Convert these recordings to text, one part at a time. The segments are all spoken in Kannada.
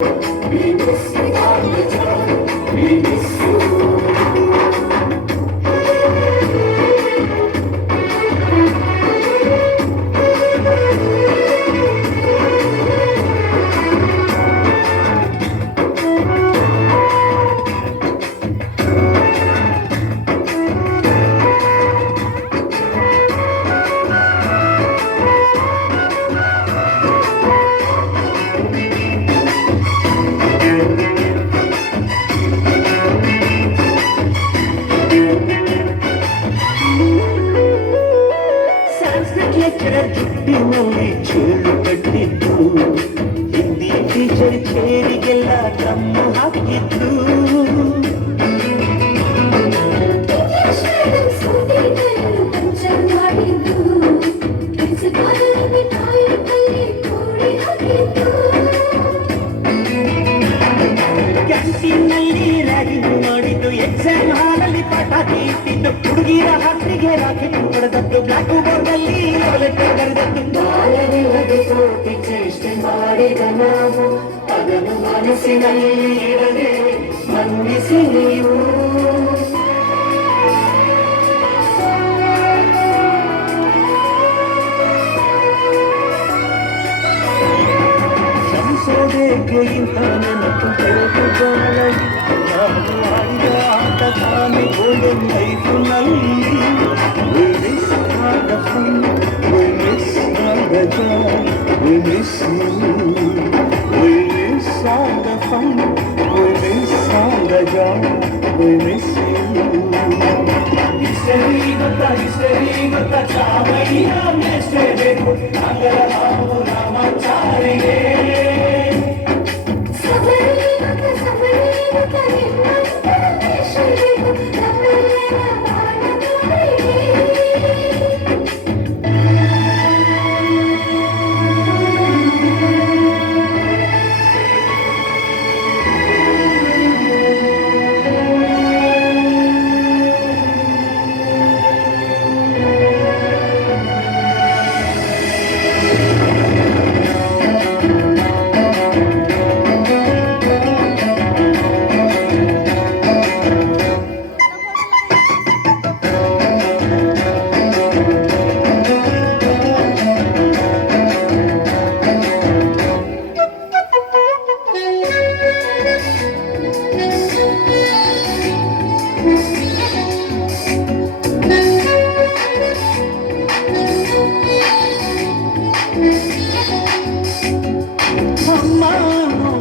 We miss you all the time. We miss you. ಜುಟ್ಟಿನಲ್ಲಿ ಚೇಳು ಕಟ್ಟಿದ್ದು ಹಿಂದಿ ಟೀಚರ್ ಚೇರಿಗೆಲ್ಲ ದಮ್ಮು ಹಾಕಿದ್ದು ಕ್ಯಾಂಟೀನ್ನಲ್ಲಿ ರ್ಯಾಗಿಂಗ್ ಮಾಡಿದ್ದು ಎಕ್ಸಾಮ್ ಹಾಲಲ್ಲಿ ಪಟಾಕಿ ಇಟ್ಟಿದ್ದು ಹುಡುಗಿರ ಹಾಸಿಗೆ ರಾಕೆಟ್ ಹೊಡೆದದ್ದು ಬ್ಲಾಕ್ ಬೋರ್ಡ್ ಅಲ್ಲಿ ಬರೆದದ್ದು ಬಾಲವಿಲ್ಲದೆ ಕೋಟಿ ಚೇಷ್ಟೆ ಮಾಡಿದ ನಾವು ಅದನ್ನು ಮನಸ್ಸಿನಲ್ಲಿ ಇರದೆ ಮನ್ನಿಸಿ ನೀವು ಸಂಸೋದಕ್ಕೆ ಇಂಥ ನೆನಪು ಬೆಳೆದುಕೊಳ್ಳಲಿ ನಾನು ಆಡಿದ ಆಟ ತಾನೇ golden ಲೈಫ್ನಲ್ಲಿ We miss all the fun, we miss all the joy, we miss you. We miss all the fun, we miss all the joy, we miss you. History gotta ಚಾವಯ್ಯ ಮೇಷ್ಟೇ ಬೇಕು ನಗರ ನಾವು ರಾಮಾಚಾರಿಗೆ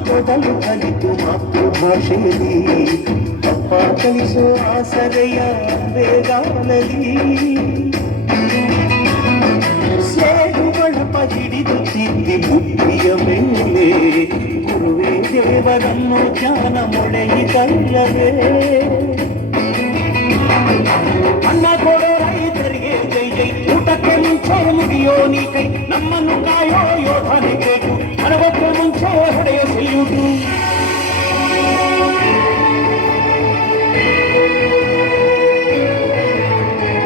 ಮೊದಲು ಕಲಿತು ಮಾತೃಭಾಷೆಯಲ್ಲಿ ಅಪ್ಪ ಕಲಿಸೋ ಆಸರೆಯ ಬೇಗಾಲಲಿ ಸೇರುಗಳಪ ಹಿಡಿದು ತಿದ್ದಿ ಬುದ್ಧಿಯ ಮೇಲೆ ಗುರುವೇ ದೇವರನ್ನು ಜ್ಞಾನ ಮೊಳೆಯಿತಲ್ಲವೇ ಅನ್ನ ಕೊಡೋ ರೈತರಿಗೆ ಜೈ ಜೈ ಊಟಕ್ಕೆ ಮುಂಚೆ ಮುಗಿಯೋ ನೀ ಕೈ ನಮ್ಮನ್ನು ಕಾಯೋ ಯೋಧನೆ ಬೇಕು ಹಣವಕ್ಕೆ ಮುಂಚೆ ಹೊಡೆಯ ಸೆಲ್ಯೂಟು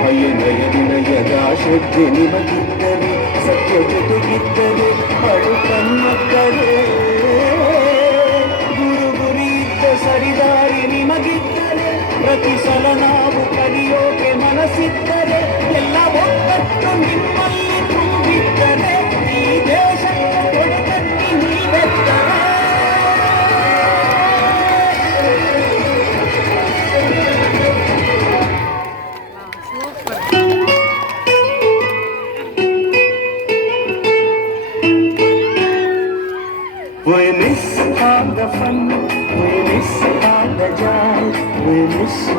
ಅಯ್ಯನಯನಯದ ಶ್ರದ್ಧೆ ನಿಮಗಿದ್ದರೆ ಸತ್ಯ ಜೊತೆಗಿದ್ದರೆ ಅಡು ಕಣ್ಣಕ್ಕರೆ ಗುರು ಗುರಿ ಇದ್ದ ಸರಿದಾರಿ ನಿಮಗಿದ್ದರೆ ಪ್ರತಿ ಸಲ ನಾವು ಕಲಿಯೋಕೆ ಮನಸ್ಸಿದ್ದರೆ ಎಲ್ಲ ಒಕ್ಕಟ್ಟು ನಿಮ್ಮಲ್ಲಿ ತುಂಬಿದ್ದರೆ ಈ ದೇಶಕ್ಕೆ ತೊಡಕಟ್ಟಿ ನೀವೆತ್ತರ We miss all the fun, we miss all the joy, we miss you.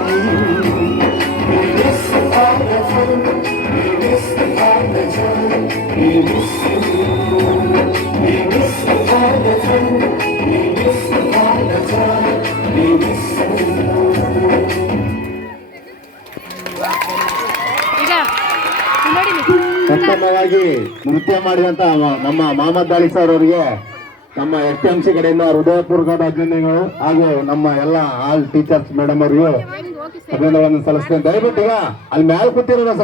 We miss all the fun, we miss all the joy, we miss you. We miss all the fun, we miss all the joy, we miss you. ಉತ್ತಮವಾಗಿ ನೃತ್ಯ ಮಾಡಿದಂತ ನಮ್ಮ ಮಹಮ್ಮದ್ ಅಲಿ ಸರ್ ಅವರಿಗೆ ನಮ್ಮ STMC ಕಡೆಯಿಂದ ಹೃದಯಪೂರ್ವಕ ಅಭಿನಂದನೆಗಳು ಹಾಗೂ ನಮ್ಮ ಎಲ್ಲ ಆಲ್ ಟೀಚರ್ಸ್ ಮೇಡಮ್ ಅವರಿಗೂ ಅಭಿನಂದನೆಗಳನ್ನು ಸಲ್ಲಿಸ್ತೇನೆ. ದಯವಿಟ್ಟು ಈಗ ಅಲ್ಲಿ ಮ್ಯಾಲ ಕೂತಿರೋ